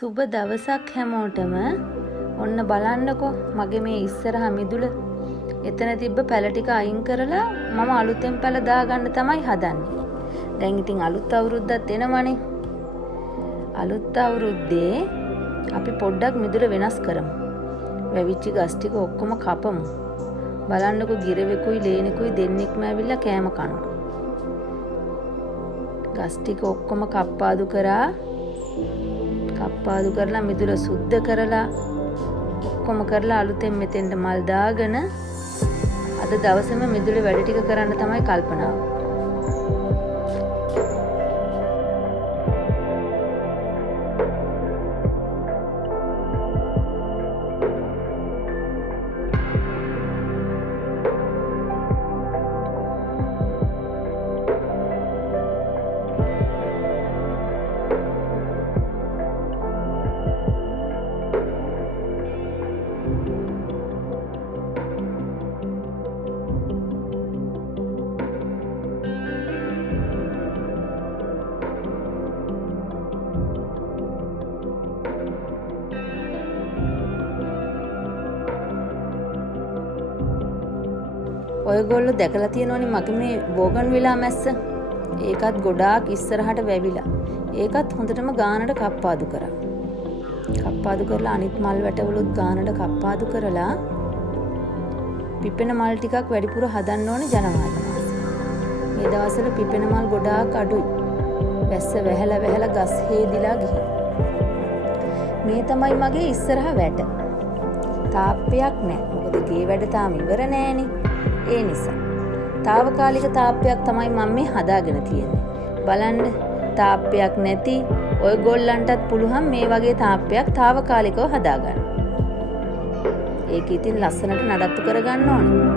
සුබ දවසක් හැමෝටම. ඔන්න බලන්නකෝ මගේ මේ ඉස්සරහ මිදුල. එතන තිබ්බ පැල ටික අයින් කරලා මම අලුතෙන් පැල දාගන්න තමයි හදන්නේ. දැන් ඉතින් අලුත් අවුරුද්දත් එනවනේ. අලුත් අවුරුද්දේ අපි පොඩ්ඩක් මිදුල වෙනස් කරමු. වැවිච්ච ගස් ටික ඔක්කොම කපමු. බලන්නකෝ ගිරවෙකුයි ලේනෙකුයි දෙන්නෙක්ම ඇවිල්ලා කෑම කනවා. ගස් ටික ඔක්කොම කප්පාදු කරලා මිදුල සුද්ධ කරලා ඔක්කොම කරලා අලුතෙන් මෙතෙන්ට මල් දාගෙන අද දවසේම මිදුලේ වැඩ ටික කරන්න තමයි කල්පනාව. ඔයගොල්ලෝ දැකලා තියෙනවනේ මගේ මේ බෝගන්විලා මැස්ස. ඒකත් ගොඩාක් ඉස්සරහට වැවිලා. ඒකත් හොඳටම ගානට කප්පාදු කරා. කප්පාදු කරලා අනිත් මල් වැටවලුත් ගානට කප්පාදු කරලා පිපෙන මල් ටිකක් වැඩිපුර හදන්න ඕනේ ජනවාරි මාසේ. මේ දවස්වල පිපෙන මල් ගොඩාක් අඩුයි. වැස්ස වැහැලා ගස් හේදිලා ගිහින්. මේ තමයි මගේ ඉස්සරහ වැට. තාප්පයක් නැහැ. මොකද ගේ වැඩ තාම ඉවර නෑනේ. ඒ නිසා తాවකාලික තාප්පයක් තමයි මම මේ හදාගෙන තියෙන්නේ. බලන්න තාප්පයක් නැති ඔයගොල්ලන්ටත් පුළුවන් මේ වගේ තාප්පයක් తాවකාලිකව හදාගන්න. ඒක ඉතින් ලස්සනට නඩත්තු කරගන්න ඕනේ.